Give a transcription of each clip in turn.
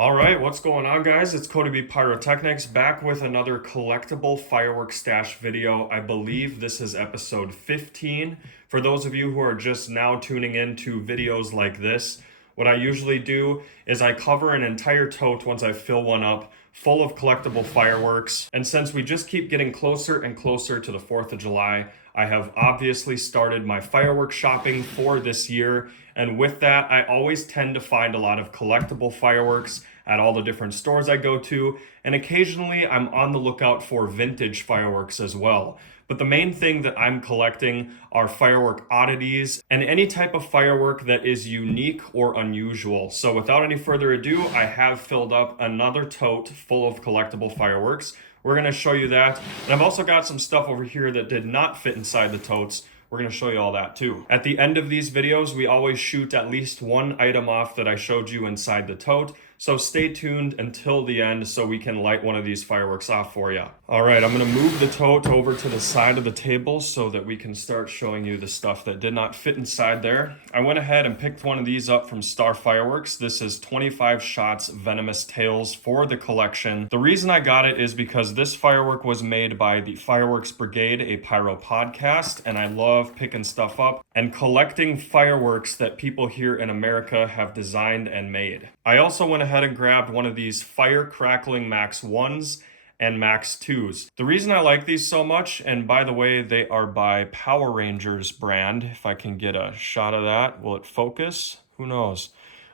All right, what's going on, guys? It's CodyBPyrotechnics back with another collectible fireworks stash video. I believe this is episode 15. For those of you who are just now tuning in to videos like this, what I usually do is I cover an entire tote once I fill one up full of collectible fireworks. And since we just keep getting closer and closer to the 4th of July, I have obviously started my fireworks shopping for this year. And with that, I always tend to find a lot of collectible fireworks at all the different stores I go to. And occasionally I'm on the lookout for vintage fireworks as well. But the main thing that I'm collecting are firework oddities and any type of firework that is unique or unusual. So without any further ado, I have filled up another tote full of collectible fireworks. We're going to show you that. And I've also got some stuff over here that did not fit inside the totes. We're going to show you all that too. At the end of these videos, we always shoot at least one item off that I showed you inside the tote. So stay tuned until the end so we can light one of these fireworks off for you. All right, I'm going to move the tote over to the side of the table so that we can start showing you the stuff that did not fit inside there. I went ahead and picked one of these up from Star Fireworks. This is 25 shots Venomous Tails for the collection. The reason I got it is because this firework was made by the Fireworks Brigade, a pyro podcast, and I love picking stuff up and collecting fireworks that people here in America have designed and made. I also went ahead and grabbed one of these Fire Crackling Max 1s and Max 2s. The reason I like these so much, and by the way, they are by Power Rangers brand. If I can get a shot of that, will it focus? Who knows?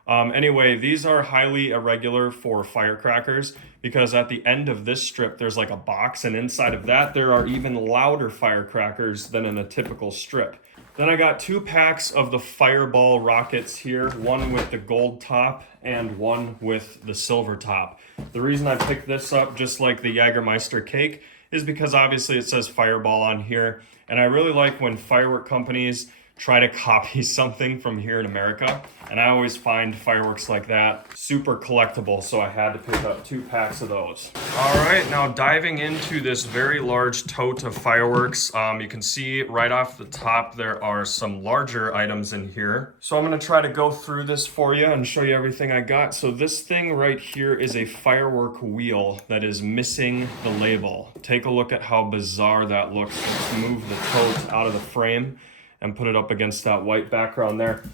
Anyway, these are highly irregular for firecrackers because at the end of this strip, there's like a box, and inside of that, there are even louder firecrackers than in a typical strip. Then I got 2 packs of the Fireball rockets here, one with the gold top and one with the silver top. The reason I picked this up, just like the Jägermeister cake, is because obviously it says Fireball on here, and I really like when firework companies try to copy something from here in America, and I always find fireworks like that super collectible, so I had to pick up 2 packs of those. All right, now diving into this very large tote of fireworks, you can see right off the top there are some larger items in here. So I'm gonna try to go through this for you and show you everything I got. So this thing right here is a firework wheel that is missing the label. Take a look at how bizarre that looks. Let's move the tote out of the frame and put it up against that white background there.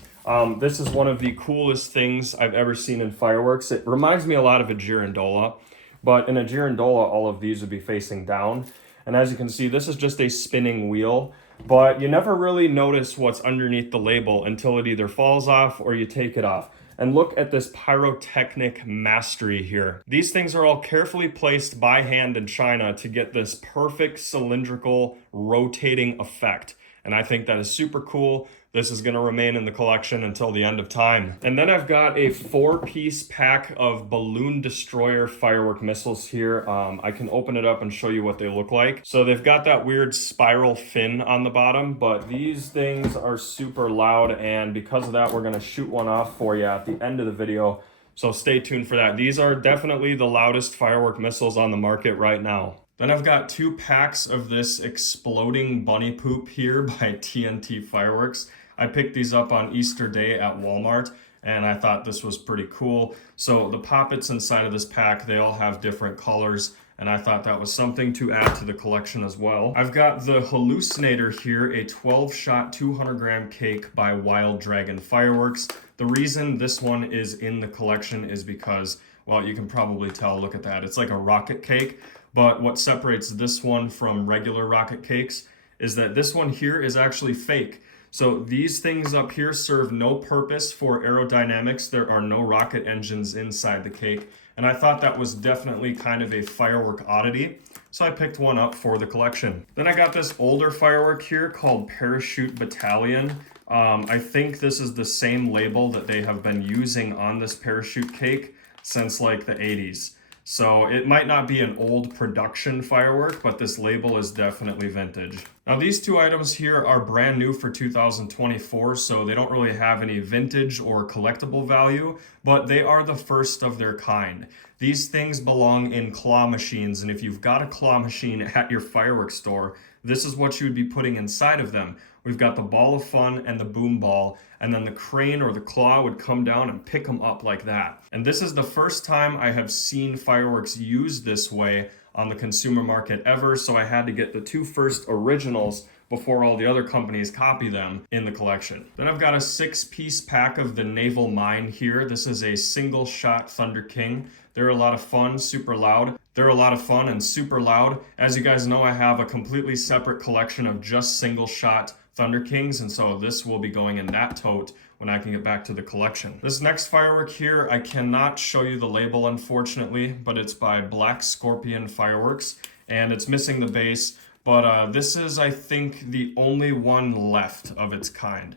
This is one of the coolest things I've ever seen in fireworks. It reminds me a lot of a girandola, but in a girandola, all of these would be facing down. And as you can see, this is just a spinning wheel, but you never really notice what's underneath the label until it either falls off or you take it off. And look at this pyrotechnic mastery here. These things are all carefully placed by hand in China to get this perfect cylindrical rotating effect. And I think that is super cool. This is going to remain in the collection until the end of time. And then I've got a 4-piece pack of balloon destroyer firework missiles here. I can open it up and show you what they look like. So they've got that weird spiral fin on the bottom, but these things are super loud, and because of that, we're going to shoot one off for you at the end of the video. So stay tuned for that. These are definitely the loudest firework missiles on the market right now. Then I've got 2 packs of this exploding bunny poop here by TNT Fireworks. I picked these up on Easter Day at Walmart, and I thought this was pretty cool. So the poppets inside of this pack, they all have different colors, and I thought that was something to add to the collection as well. I've got the Hallucinator here, a 12-shot 200-gram cake by Wild Dragon Fireworks. The reason this one is in the collection is because, well, you can probably tell, look at that. It's like a rocket cake. But what separates this one from regular rocket cakes is that this one here is actually fake. So these things up here serve no purpose for aerodynamics. There are no rocket engines inside the cake. And I thought that was definitely kind of a firework oddity. So I picked one up for the collection. Then I got this older firework here called Parachute Battalion. I think this is the same label that they have been using on this parachute cake since like the 80s. So it might not be an old production firework, but this label is definitely vintage. Now these 2 items here are brand new for 2024, so they don't really have any vintage or collectible value, but they are the first of their kind. These things belong in claw machines, and if you've got a claw machine at your fireworks store, this is what you would be putting inside of them. We've got the ball of fun and the boom ball, and then the crane or the claw would come down and pick them up like that. And this is the first time I have seen fireworks used this way on the consumer market ever, so I had to get the two first originals before all the other companies copy them in the collection. Then I've got a 6-piece pack of the Naval Mine here. This is a single shot Thunder King. They're a lot of fun, super loud. They're a lot of fun and super loud. As you guys know, I have a completely separate collection of just single shot Thunder Kings, and so this will be going in that tote when I can get back to the collection. This next firework here, I cannot show you the label unfortunately, but it's by Black Scorpion Fireworks, and it's missing the base, but this is, I think, the only one left of its kind.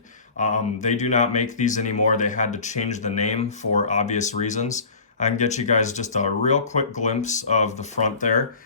They do not make these anymore. They had to change the name for obvious reasons. I can get you guys just a real quick glimpse of the front there.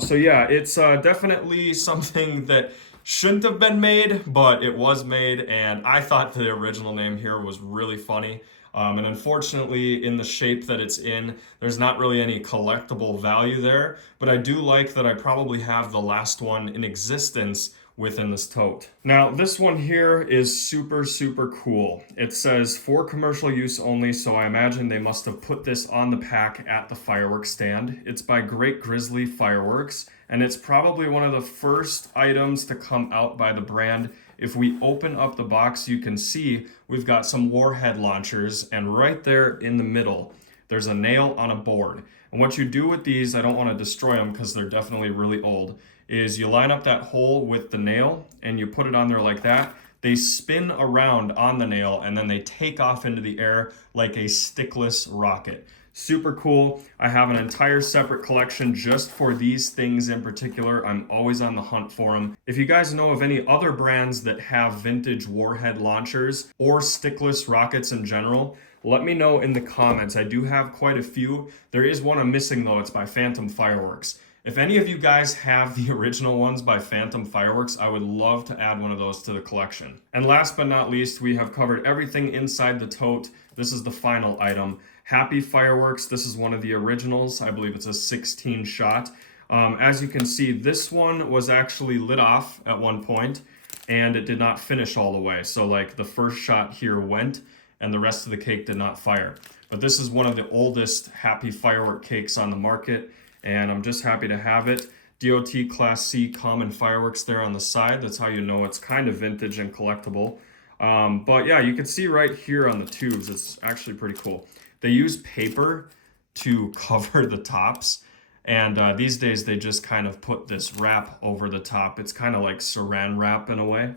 So yeah, it's definitely something that shouldn't have been made, but it was made, and I thought the original name here was really funny. And unfortunately, in the shape that it's in, there's not really any collectible value there, but I do like that I probably have the last one in existence within this tote. Now, this one here is super, super cool. It says for commercial use only, so I imagine they must have put this on the pack at the fireworks stand. It's by Great Grizzly Fireworks, and it's probably one of the first items to come out by the brand. If we open up the box, you can see we've got some warhead launchers, and right there in the middle, there's a nail on a board. And what you do with these, I don't want to destroy them because they're definitely really old, is you line up that hole with the nail and you put it on there like that. They spin around on the nail and then they take off into the air like a stickless rocket. Super cool. I have an entire separate collection just for these things in particular. I'm always on the hunt for them. If you guys know of any other brands that have vintage warhead launchers or stickless rockets in general, let me know in the comments. I do have quite a few. There is one I'm missing though. It's by Phantom Fireworks. If any of you guys have the original ones by Phantom Fireworks, I would love to add one of those to the collection. And last but not least, we have covered everything inside the tote. This is the final item. Happy Fireworks. This is one of the originals. I believe it's a 16 shot. As you can see, this one was actually lit off at one point and it did not finish all the way. So like the first shot here went and the rest of the cake did not fire. But this is one of the oldest Happy Firework cakes on the market, and I'm just happy to have it. DOT Class C common fireworks there on the side. That's how you know it's kind of vintage and collectible. But yeah, you can see right here on the tubes, it's actually pretty cool. They use paper to cover the tops, and these days they just kind of put this wrap over the top. It's kind of like saran wrap in a way.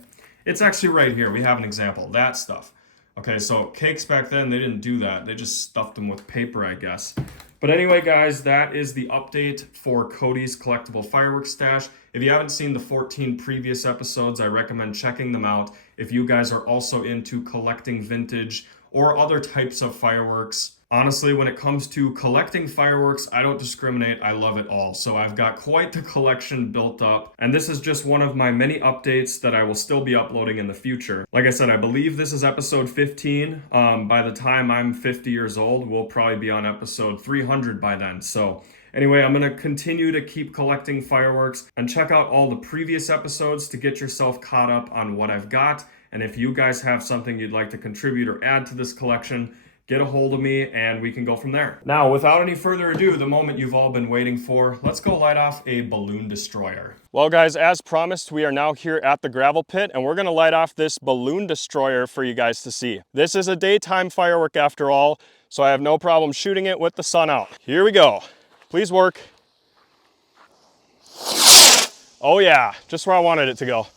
It's actually right here. We have an example, that stuff. Okay, so cakes back then, they didn't do that. They just stuffed them with paper, I guess. But anyway, guys, that is the update for Cody's collectible fireworks stash. If you haven't seen the 14 previous episodes, I recommend checking them out. If you guys are also into collecting vintage or other types of fireworks. Honestly, when it comes to collecting fireworks, I don't discriminate. I love it all. So I've got quite the collection built up, and this is just one of my many updates that I will still be uploading in the future. Like I said, I believe this is episode 15. By the time I'm 50 years old, we'll probably be on episode 300 by then. So anyway, I'm going to continue to keep collecting fireworks, and check out all the previous episodes to get yourself caught up on what I've got. And if you guys have something you'd like to contribute or add to this collection, get a hold of me and we can go from there. Now, without any further ado, the moment you've all been waiting for, let's go light off a balloon destroyer. Well guys, as promised, we are now here at the gravel pit and we're gonna light off this balloon destroyer for you guys to see. This is a daytime firework after all, so I have no problem shooting it with the sun out. Here we go. Please work. Oh yeah, just where I wanted it to go.